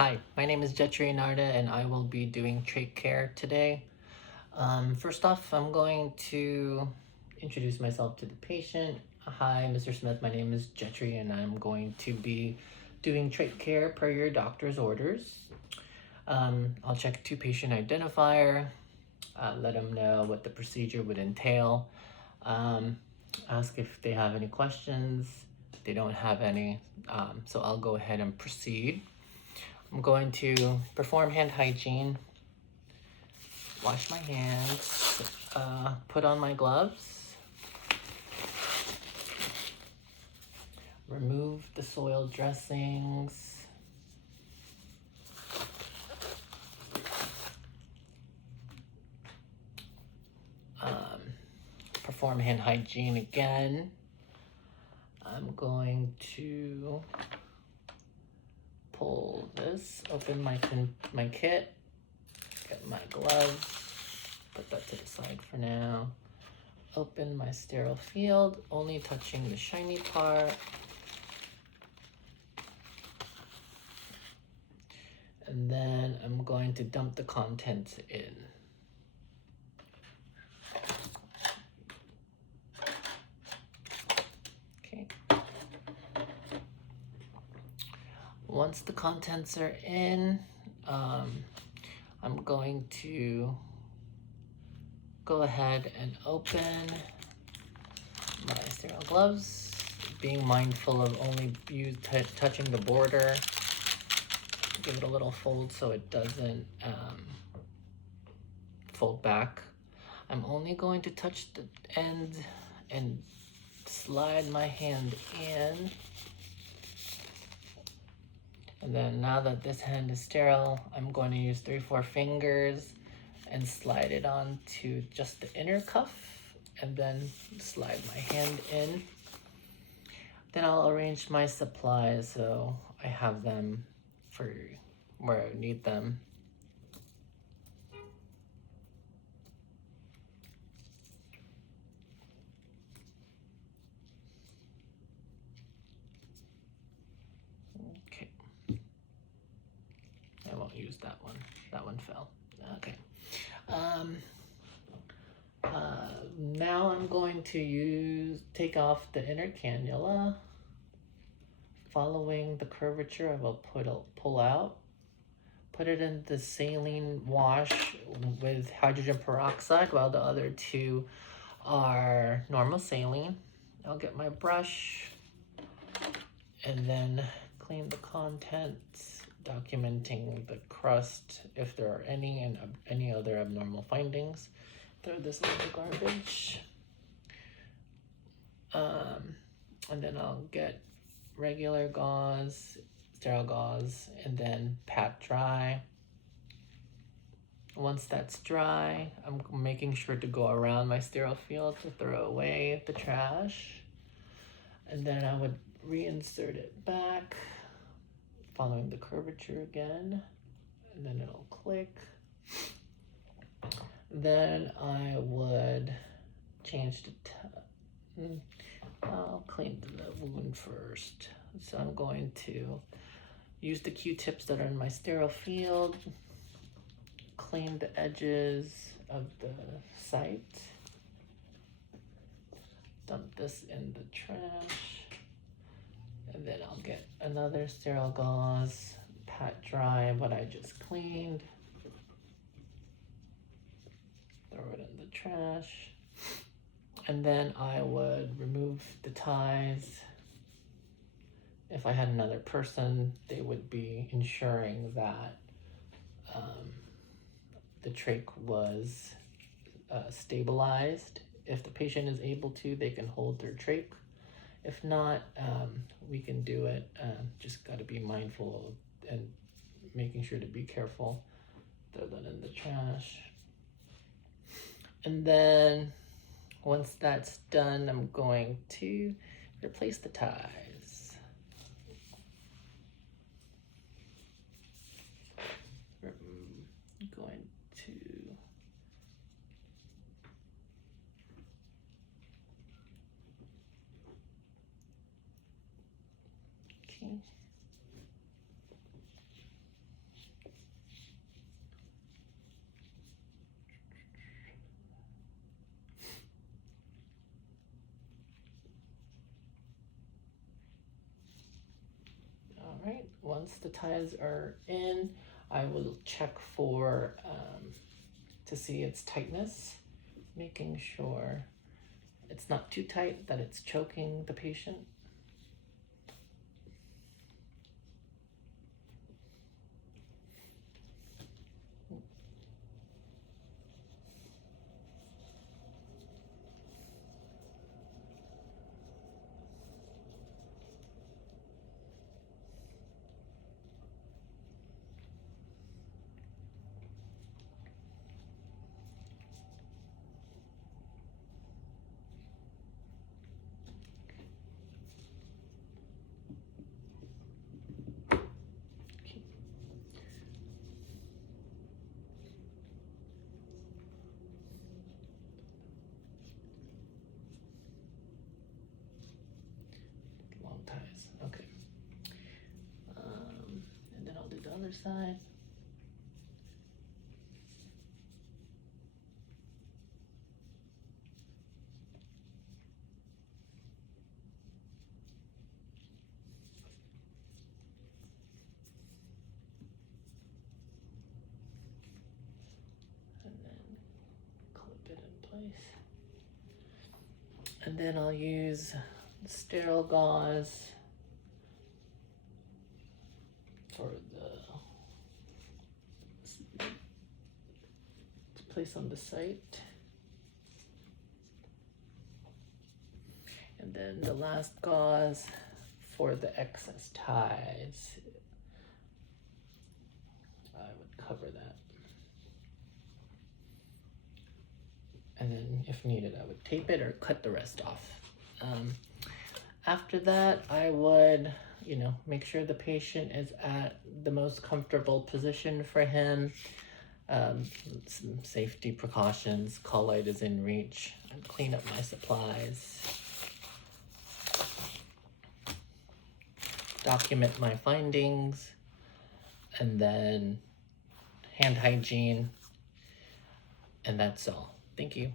Hi, my name is Jetri Narda and I will be doing trach care today. First off, I'm going to introduce myself to the patient. Hi, Mr. Smith, my name is Jetri and I'm going to be doing trach care per your doctor's orders. I'll check to patient identifier, let them know what the procedure would entail, ask if they have any questions. If they don't have any, so I'll go ahead and proceed. I'm going to perform hand hygiene, wash my hands, put on my gloves, remove the soil dressings, perform hand hygiene again. I'm going to pull this, open my kit, get my gloves, put that to the side for now. Open my sterile field, only touching the shiny part. And then I'm going to dump the contents in. Okay. Once the contents are in, I'm going to go ahead and open my sterile gloves, being mindful of only touching the border. Give it a little fold so it doesn't fold back. I'm only going to touch the end and slide my hand in. And then now that this hand is sterile, I'm going to use 3-4 fingers and slide it onto just the inner cuff and then slide my hand in. Then I'll arrange my supplies so I have them for where I need them. Okay. I won't use that one. That one fell. Okay. Now I'm going to take off the inner cannula. Following the curvature, I will pull out. Put it in the saline wash with hydrogen peroxide while the other two are normal saline. I'll get my brush and then clean the contents, documenting the crust if there are any and any other abnormal findings. Throw this in the garbage. And then I'll get regular gauze, sterile gauze, and then pat dry. Once that's dry, I'm making sure to go around my sterile field to throw away the trash. And then I would reinsert it back, following the curvature again, and then it'll click. Then I would change the I'll clean the wound first. So I'm going to use the Q-tips that are in my sterile field, clean the edges of the site, dump this in the trash, and then I'll get another sterile gauze, pat dry what I just cleaned, throw it in the trash, and then I would remove the ties. If I had another person, they would be ensuring that the trach was stabilized. If the patient is able to, they can hold their trach. If not, we can do it. Just got to be mindful and making sure to be careful. Throw that in the trash. And then once that's done, I'm going to replace the ties. I'm going to okay. once the ties are in, I will check for to see its tightness, making sure it's not too tight that it's choking the patient. Long ties, okay. And then I'll do the other side. And then clip it in place. And then I'll use sterile gauze for to place on the site. And then the last gauze for the excess ties. I would cover that. And then if needed, I would tape it or cut the rest off. After that, I would, make sure the patient is at the most comfortable position for him. Some safety precautions, call light is in reach, and clean up my supplies. Document my findings, and then hand hygiene, and that's all. Thank you.